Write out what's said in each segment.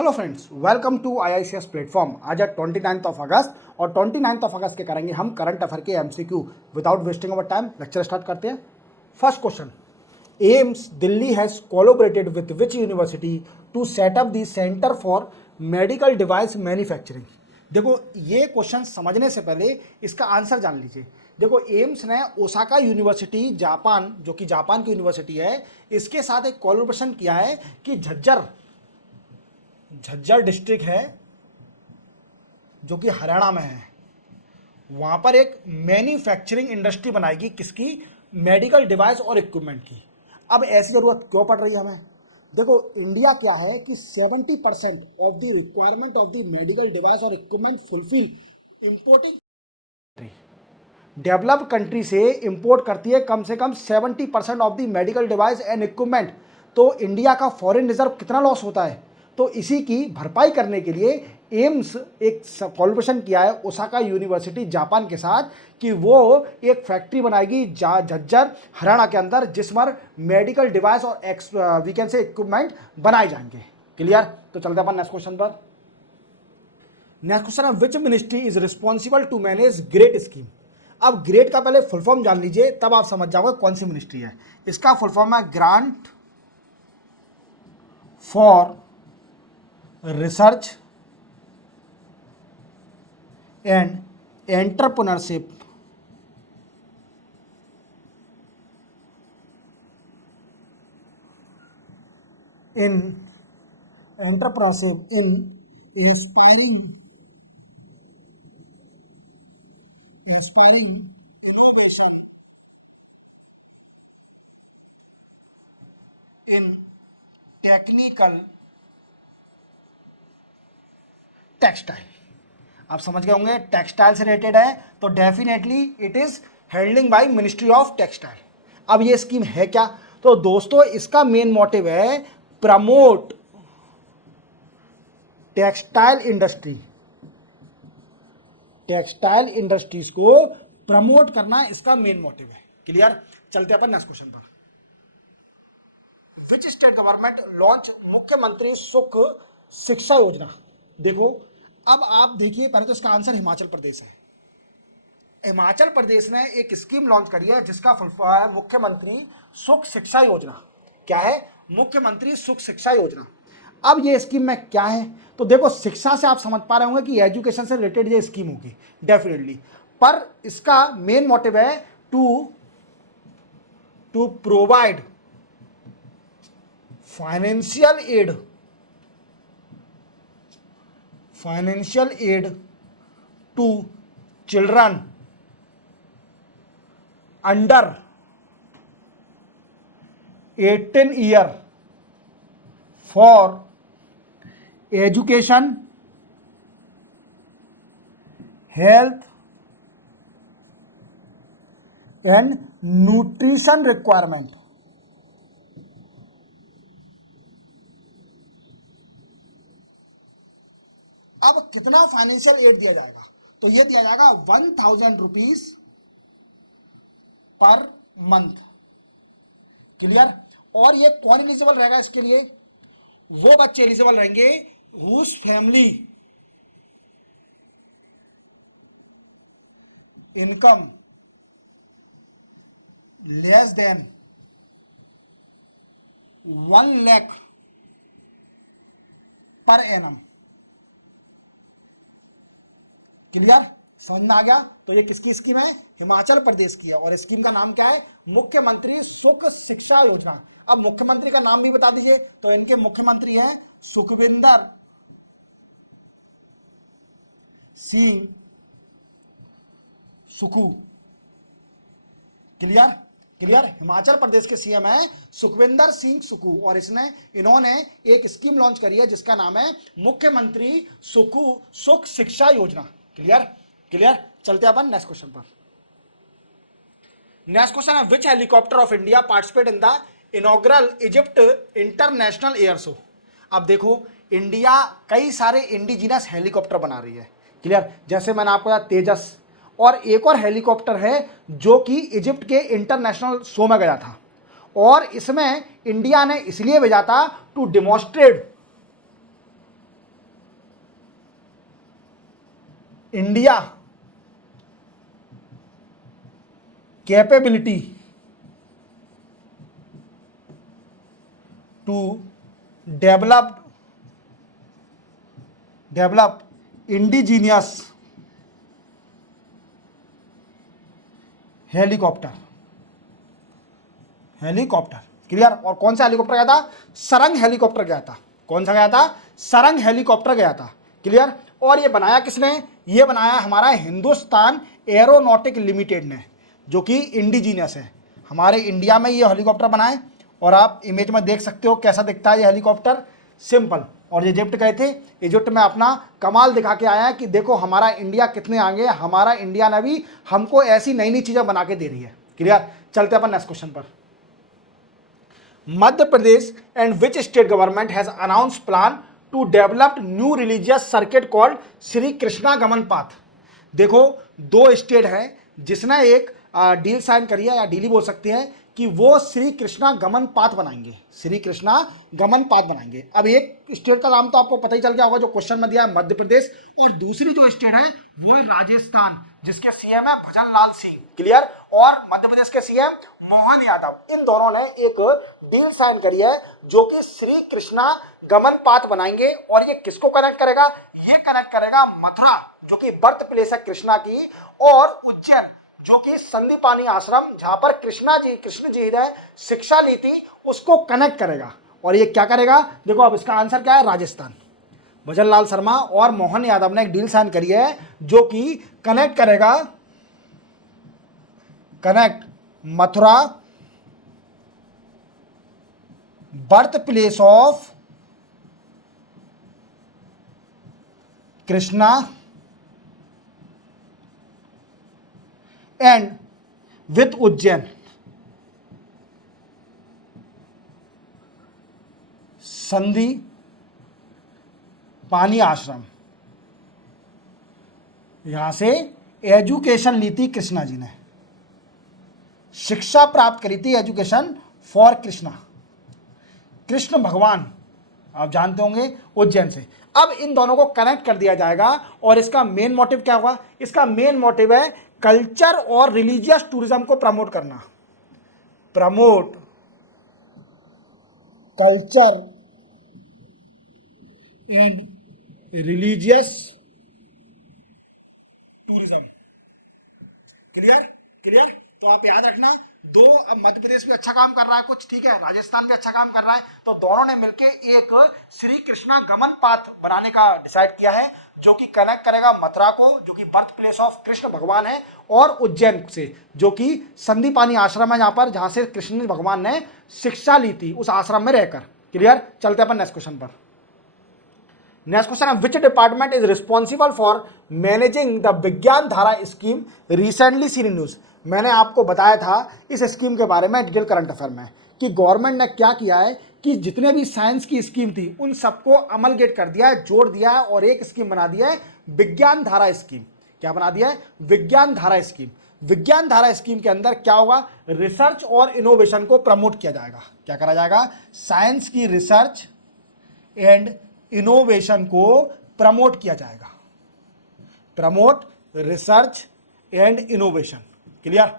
Hello friends, welcome to IICS platform. आज है 29 अगस्त और 29 अगस्त के करेंगे हम करंट अफेयर के MCQ। Without wasting our time lecture start करते हैं। First question, AIIMS Delhi has collaborated with which university to set up the centre for medical device manufacturing. देखो, ये क्वेश्चन समझने से पहले इसका आंसर जान लीजिए। देखो, एम्स ने ओसाका यूनिवर्सिटी जापान, जो कि जापान की यूनिवर्सिटी है, इसके साथ एक कोलैबोरेशन किया है कि झज्जर डिस्ट्रिक्ट है जो कि हरियाणा में है, वहां पर एक मैन्युफैक्चरिंग इंडस्ट्री बनाएगी। किसकी? मेडिकल डिवाइस और इक्विपमेंट की। अब ऐसी जरूरत क्यों पड़ रही है हमें? देखो, इंडिया क्या है कि 70% of the requirement of the medical device और equipment fulfil importing. Developed country से इंपोर्ट करती है कम से कम 70% of the medical device and equipment. तो इंडिया का फॉरेन रिजर्व कितना लॉस होता है? तो इसी की भरपाई करने के लिए एम्स एक कोलैबोरेशन किया है ओसाका यूनिवर्सिटी जापान के साथ कि वो एक फैक्ट्री बनाएगी झज्जर हरियाणा के अंदर, जिस पर मेडिकल डिवाइस और वी कैन से इक्विपमेंट बनाए जाएंगे। क्लियर? तो चलते अपन नेक्स्ट क्वेश्चन पर। नेक्स्ट क्वेश्चन है, which ministry is responsible to manage great scheme. अब ग्रेट का पहले फुल फॉर्म जान लीजिए, तब आप समझ जाओगे कौन सी मिनिस्ट्री है। इसका फुल फॉर्म है grant for research and entrepreneurship in inspiring innovation in technical textile. आप समझ गए होंगे, टेक्सटाइल से रिलेटेड है तो definitely it is handling by ministry of textile. अब ये स्कीम है क्या? तो दोस्तों, इसका मेन मोटिव है प्रमोट टेक्सटाइल इंडस्ट्रीज को प्रमोट करना इसका मेन मोटिव है। क्लियर? चलते अपन नेक्स्ट क्वेश्चन पर। विच स्टेट गवर्नमेंट लॉन्च मुख्यमंत्री सुख शिक्षा योजना। देखो, अब आप देखिए, पहले तो इसका आंसर हिमाचल प्रदेश है। हिमाचल प्रदेश ने एक स्कीम लॉन्च करी है जिसका फुल फॉर्म है मुख्यमंत्री सुख शिक्षा योजना। क्या है? मुख्यमंत्री सुख शिक्षा योजना। अब ये स्कीम में क्या है? तो देखो, शिक्षा से आप समझ पा रहे होंगे कि एजुकेशन से रिलेटेड ये स्कीम होगी डेफिनेटली, पर इसका मेन मोटिव है to provide financial aid to children under 18 year for education, health and nutrition requirement. अब कितना फाइनेंशियल एड दिया जाएगा? तो यह दिया जाएगा 1000 रुपीज पर मंथ। क्लियर? और ये कौन एलिजिबल रहेगा इसके लिए? वो बच्चे एलिजिबल रहेंगे whose family income less than 1 lakh per annum. Clear? समझ में आ गया? तो ये किसकी स्कीम है? हिमाचल प्रदेश की है, और स्कीम का नाम क्या है? मुख्यमंत्री सुख शिक्षा योजना। अब मुख्यमंत्री का नाम भी बता दीजिए। तो इनके मुख्यमंत्री हैं सुखविंदर सिंह सुखू। क्लियर? हिमाचल प्रदेश के सीएम है सुखविंदर सिंह सुखू, और इन्होंने एक स्कीम लॉन्च करी है जिसका नाम है मुख्यमंत्री सुख शिक्षा योजना। क्लियर? चलते अपन नेक्स्ट क्वेश्चन पर। नेक्स्ट क्वेश्चन है, which helicopter of India participate in the inaugural Egypt international air show. अब देखो, इंडिया कई सारे इंडिजिनस हेलीकॉप्टर बना रही है। क्लियर? जैसे मैंने आपको बताया तेजस, और एक और हेलीकॉप्टर है जो कि इजिप्ट के इंटरनेशनल शो में गया था, और इसमें इंडिया ने इसलिए भेजा था to demonstrate India capability to develop indigenous helicopter clear. और कौन सा हेलीकॉप्टर गया था? सरंग हेलीकॉप्टर गया था। कौन सा गया था? सरंग हेलीकॉप्टर गया था, क्लियर। और ये बनाया किसने? ये बनाया हमारा हिंदुस्तान एरोनॉटिक लिमिटेड ने, जो कि इंडिजीनियस है। हमारे इंडिया में ये हेलीकॉप्टर बनाए और आप इमेज में देख सकते हो कैसा दिखता है ये हेलीकॉप्टर, सिंपल। और ये इजिप्ट गए थे, इजिप्ट में अपना कमाल दिखा के आया है कि देखो हमारा इंडिया कितने आगे, हमारा इंडिया ने भी हमको ऐसी नई नई चीजें बना के दे रही है, क्लियर। चलते अपन नेक्स्ट क्वेश्चन पर। Madhya Pradesh and which state government has announce plan to develop new religious circuit called Shri Krishna Gaman path. देखो दो स्टेट है जिसने एक डील साइन करी है, या डील ही बोल सकते हैं कि वो श्री कृष्णा गमन पाथ बनाएंगे, श्री कृष्णा गमन पाथ बनाएंगे। अब एक स्टेट का नाम तो आपको पता ही चल गया होगा जो क्वेश्चन में दिया है, मध्य प्रदेश। और दूसरी जो स्टेट है वो है राजस्थान, जिसके सीएम है भजन लाल सिंह, क्लियर। और मध्य प्रदेश के सीएम मोहन यादव। इन दोनों ने एक डील साइन करी है जो कि श्री कृष्णा गमन पाथ बनाएंगे। और ये किसको कनेक्ट करेगा? ये कनेक्ट करेगा मथुरा, जो कि बर्थ प्लेस है कृष्णा की, और उज्जैन, जो कि संदीपानी आश्रम जहां पर कृष्ण जी ने शिक्षा ली थी, उसको कनेक्ट करेगा। और ये क्या करेगा? देखो अब इसका आंसर क्या है? राजस्थान। भजन लाल शर्मा और मोहन यादव ने एक डील साइन करी है जो कि कनेक्ट करेगा, connect Mathura birth place of Krishna and with Ujjain, संधि पानी आश्रम। यहां से एजुकेशन ली थी कृष्णा जी ने, शिक्षा प्राप्त करी थी, एजुकेशन फॉर कृष्णा, कृष्ण भगवान, आप जानते होंगे, उज्जैन से। अब इन दोनों को कनेक्ट कर दिया जाएगा। और इसका मेन मोटिव क्या होगा? इसका मेन मोटिव है कल्चर और रिलीजियस टूरिज्म को प्रमोट करना, promote culture and religious tourism, clear clear. तो आप याद रखना दो, अब मध्य प्रदेश भी अच्छा काम कर रहा है कुछ, ठीक है, राजस्थान भी अच्छा काम कर रहा है, तो दोनों ने मिलकर एक श्री कृष्णा गमन पाथ बनाने का डिसाइड किया है, जो कि कनेक्ट करेगा मथुरा को, जो कि बर्थ प्लेस ऑफ कृष्ण भगवान है, और उज्जैन से, जो कि संदीपानी आश्रम है, जहां से कृष्ण भगवान ने शिक्षा ली थी, उस आश्रम में रहकर, क्लियर। चलते अपन नेक्स्ट क्वेश्चन पर। नेक्स्ट क्वेश्चन है, which department is responsible for managing the विज्ञान धारा scheme recently seen in news. मैंने आपको बताया था इस स्कीम के बारे में डिटेल करंट अफेयर में, कि गवर्नमेंट ने क्या किया है कि जितने भी साइंस की स्कीम थी उन सबको अमलगेट कर दिया है, जोड़ दिया है, और एक स्कीम बना दिया है विज्ञान धारा स्कीम। क्या बना दिया है? विज्ञान धारा स्कीम। विज्ञान धारा स्कीम के अंदर क्या होगा? रिसर्च और इनोवेशन को प्रमोट किया जाएगा। क्या करा जाएगा? साइंस की रिसर्च एंड इनोवेशन को प्रमोट किया जाएगा, promote research and innovation, clear.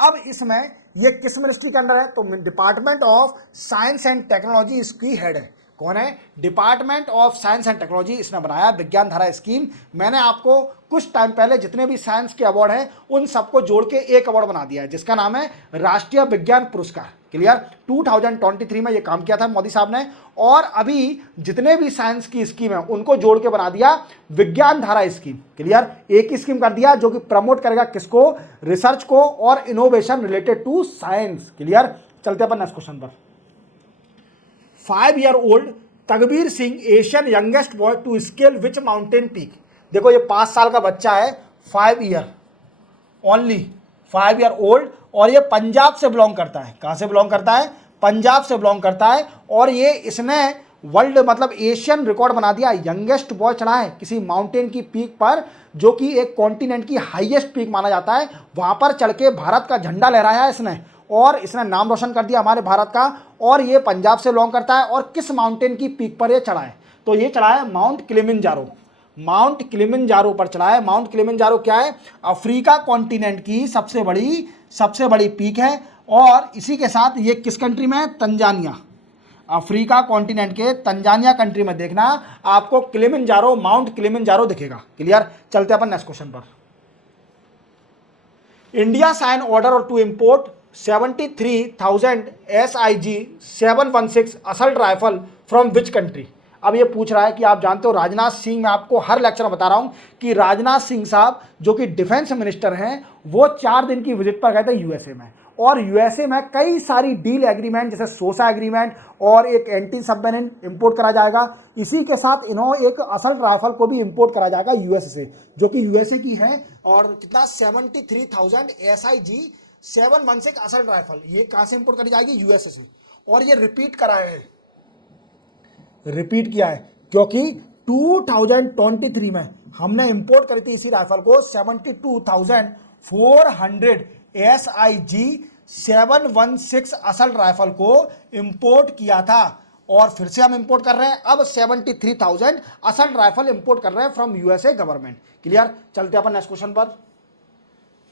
अब इसमें ये किस मिनिस्ट्री के अंडर है? तो department of science and technology इसकी हेड है। कौन है? Department of science and technology इसने बनाया विज्ञान धारा स्कीम। मैंने आपको कुछ टाइम पहले जितने भी साइंस के अवार्ड हैं उन सबको जोड़ के एक अवार्ड बना दिया है, जिसका नाम है राष्ट्रीय विज्ञान पुरस्कार, क्लियर। 2023 में ये काम किया था मोदी साहब ने, और अभी जितने भी साइंस की स्कीम है उनको जोड़ के बना दिया विज्ञान धारा स्कीम, क्लियर। एक ही स्कीम कर दिया जो कि प्रमोट करेगा किसको? रिसर्च को और innovation related to science, clear. चलते अपन नेक्स्ट क्वेश्चन पर। 5 year old Takbir Singh Asian youngest boy to scale which mountain peak. देखो ये 5 साल का बच्चा है, 5 ईयर ओनली, 5 year old, और ये पंजाब से बिलोंग करता है। कहाँ से बिलोंग करता है? पंजाब से बिलोंग करता है। और ये इसने वर्ल्ड मतलब एशियन रिकॉर्ड बना दिया, यंगेस्ट बॉय चढ़ा है किसी माउंटेन की पीक पर, जो कि एक कॉन्टिनेंट की हाईएस्ट पीक माना जाता है। वहां पर चढ़ के भारत का झंडा लहराया इसने, और इसने नाम रोशन कर दिया हमारे भारत का। और ये पंजाब से बिलोंग करता है। और किस माउंटेन की पीक पर ये चढ़ा है? तो ये चढ़ा है माउंट किलिमंजारो। माउंट किलिमंजारो पर चढ़ा है। माउंट किलिमंजारो क्या है? अफ्रीका कॉन्टिनेंट की सबसे बड़ी पीक है। और इसी के साथ ये किस कंट्री में है? तंजानिया। अफ्रीका कॉन्टिनेंट के तंजानिया कंट्री में देखना आपको किलिमंजारो, माउंट किलिमंजारो दिखेगा। क्लियर? चलते अपन नेक्स्ट क्वेश्चन पर। India sign order to import 73,000 SIG 716 assault rifle from which country? अब ये पूछ रहा है कि आप जानते हो राजनाथ सिंह, मैं आपको हर लेक्चर में बता रहा हूं कि राजनाथ सिंह साहब जो कि डिफेंस मिनिस्टर हैं, वो 4 दिन की विजिट पर गए थे यूएसए में। और यूएसए में कई सारी डील एग्रीमेंट, जैसे सोसा एग्रीमेंट और एक एंटी सबमरीन इंपोर्ट करा जाएगा। इसी के साथ इन्होंने एक असल्ट राइफल को भी इंपोर्ट करा जाएगा यूएसए से, जो कि यूएसए की है। और कितना? 73,000 SIG 716 असल्ट राइफल, ये कहां से इंपोर्ट करी जाएगी? यूएसए से। और ये रिपीट कराए हैं, रिपीट किया है, क्योंकि 2023 में हमने इंपोर्ट करी थी इसी राइफल को 72,400 SIG 716 असल्ट राइफल को इंपोर्ट किया था। और फिर से हम इंपोर्ट कर रहे हैं, अब 73,000 असल्ट राइफल इंपोर्ट कर रहे हैं फ्रॉम यूएसए गवर्नमेंट। क्लियर? चलते अपन नेक्स्ट क्वेश्चन पर।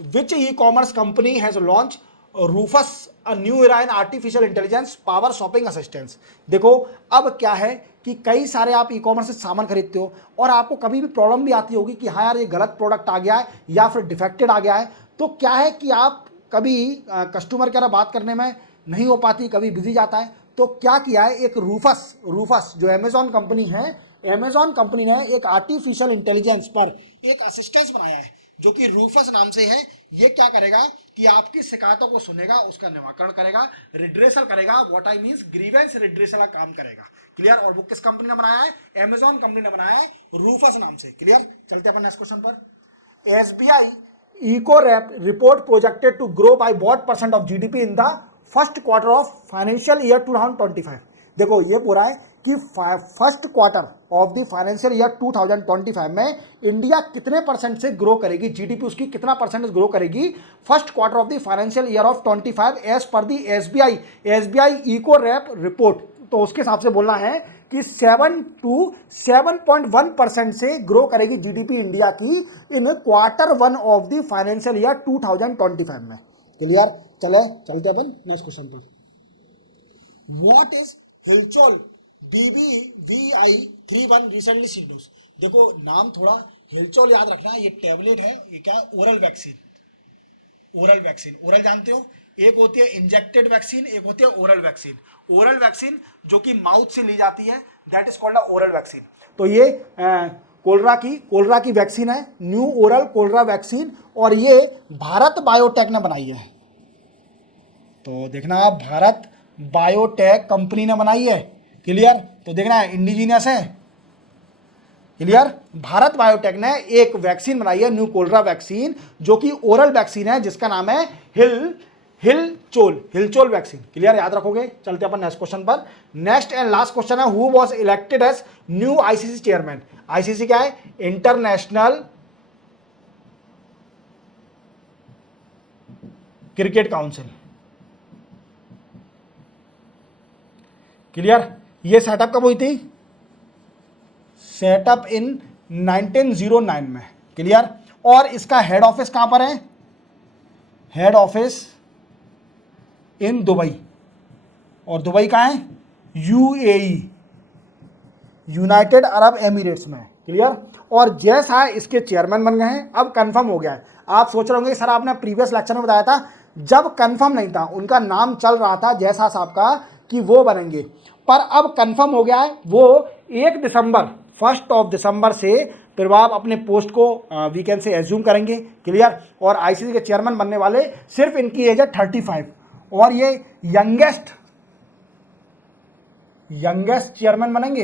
Which e commerce company has launch Rufus a new era in artificial intelligence power shopping assistance? देखो अब क्या है कि कई सारे आप ई कॉमर्स से सामान खरीदते हो और आपको कभी भी प्रॉब्लम भी आती होगी कि हाँ यार ये गलत प्रोडक्ट आ गया है या फिर डिफेक्टेड आ गया है। तो क्या है कि आप कभी कस्टमर के साथ बात करने में नहीं हो पाती, कभी बिजी जाता है। तो क्या किया है, एक रूफस जो अमेजॉन कंपनी है, अमेजॉन कंपनी ने एक आर्टिफिशियल इंटेलिजेंस पर एक असिस्टेंस बनाया है जो कि रूफस नाम से है। ये क्या करेगा कि आपकी शिकायतों को सुनेगा, उसका निराकरण करेगा, रिड्रेसल करेगा, what I means grievance redressal का काम करेगा। क्लियर? और वो किस कंपनी ने बनाया है? अमेजॉन कंपनी ने बनाया है, रूफस नाम से। क्लियर? चलते हैं अपन नेक्स्ट क्वेश्चन पर। SBI eco wrap report projected to grow by what % of GDP in the first quarter of financial year 2025? देखो ये पूरा है कि first quarter of the financial year 2025 में इंडिया कितने % से ग्रो करेगी, जीडीपी उसकी कितना % ग्रो करेगी first quarter of the financial year of 25 as per the SBI eco wrap report. तो उसके हिसाब से बोलना है कि 7 to 7.1% से ग्रो करेगी जीडीपी इंडिया की in quarter 1 of the financial year 2025 में। क्लियर? चलते अपन नेक्स्ट क्वेश्चन पर। व्हाट इज हिलचोल BBVI31 रिसेंटली सीन न्यूज? देखो नाम थोड़ा हिलचोल याद रखना है, ये टैबलेट है, ये क्या? Oral vaccine. ओरल जानते हो, एक होती है इंजेक्टेड वैक्सीन, एक होती है ओरल वैक्सीन। ओरल वैक्सीन जो कि माउथ से ली जाती है, that is called oral vaccine. तो ये कोलरा की वैक्सीन है, न्यू ओरल कोलरा वैक्सीन, और ये भारत बायोटेक ने बनाई है। तो देखना आप, भारत बायोटेक कंपनी ने बनाई है। क्लियर? तो देखना है इंडिजीनियस है। क्लियर? भारत बायोटेक ने एक वैक्सीन बनाई है, न्यू कोलरा वैक्सीन, जो कि ओरल वैक्सीन है, जिसका नाम है हिलचोल वैक्सीन। क्लियर? याद रखोगे। चलते अपन नेक्स्ट क्वेश्चन पर। नेक्स्ट एंड लास्ट क्वेश्चन है, who was elected as new ICC chairman? ICC क्या है? International Cricket Council. क्लियर? ये सेटअप कब हुई थी? सेटअप इन 1909 में। क्लियर? और इसका हेड ऑफिस कहां पर है? Head office in Dubai. और दुबई कहां है? यूएई, यूनाइटेड अरब एमिरेट्स में। क्लियर? और जैसा इसके चेयरमैन बन गए हैं, अब कंफर्म हो गया है। आप सोच रहे होंगे सर आपने प्रीवियस लेक्चर में बताया था, जब कंफर्म नहीं था, उनका नाम चल रहा था जैसा साहब का कि वो बनेंगे, पर अब कंफर्म हो गया है। वो 1 दिसंबर से फिर आप अपने पोस्ट को वीकेंड से एज्यूम करेंगे। क्लियर? और आईसीसी के चेयरमैन बनने वाले सिर्फ इनकी एज है 35, और ये यंगेस्ट चेयरमैन बनेंगे,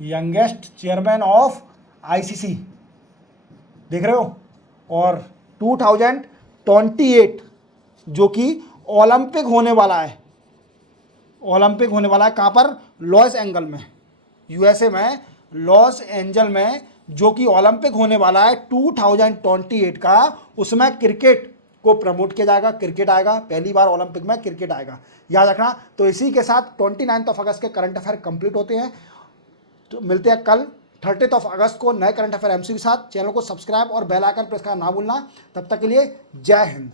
यंगेस्ट चेयरमैन ऑफ आईसीसी। देख रहे हो? और 2028 जो कि ओलंपिक होने वाला है, कहां पर? लॉस एंजल में, यूएसए में, लॉस एंजल में, जो कि ओलंपिक होने वाला है 2028 का। उसमें क्रिकेट को प्रमोट किया जाएगा, क्रिकेट आएगा, पहली बार ओलंपिक में क्रिकेट आएगा, याद रखना। तो इसी के साथ 29 अगस्त के करंट अफेयर कंप्लीट होते हैं। तो मिलते हैं कल 30 अगस्त को नए करंट अफेयर एमसी के साथ। चैनल को सब्सक्राइब और बेल आइकन प्रेस करना ना भूलना। तब तक के लिए जय हिंद।